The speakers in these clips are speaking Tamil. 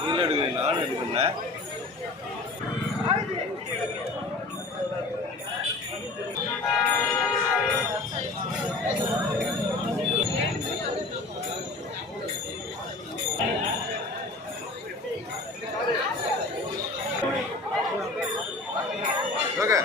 நீல எடுக்கிறேன், நானும் எடுக்கிறேன். ஓகே.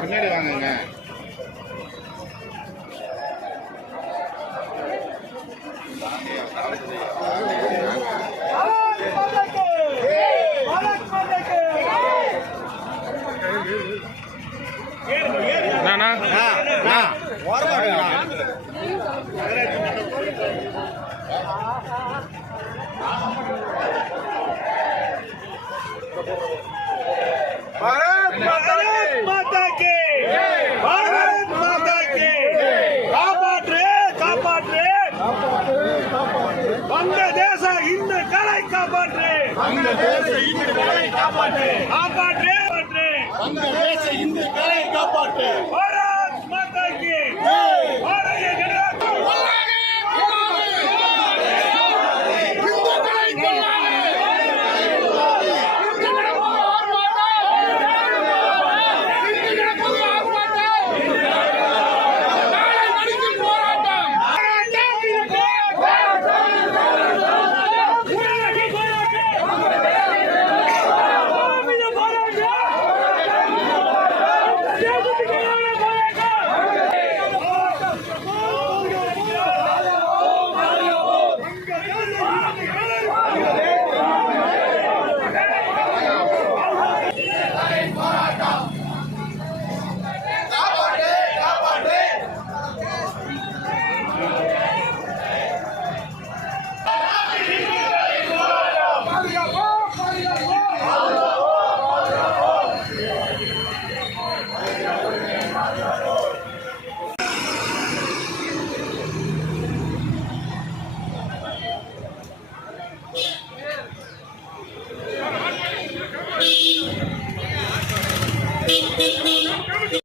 பின்னாடி வாங்குங்க. भारत माता की भारत माता की காப்பாற்று காப்பாற்று வங்கதேச இந்து கலை காப்பாற்று வங்கதேச இந்து கலை காப்பாற்று காப்பாற்று வங்கதேச இந்து கலை காப்பாற்று பாரத் மாதா கி ஜெய் பாரதிய ஜனதா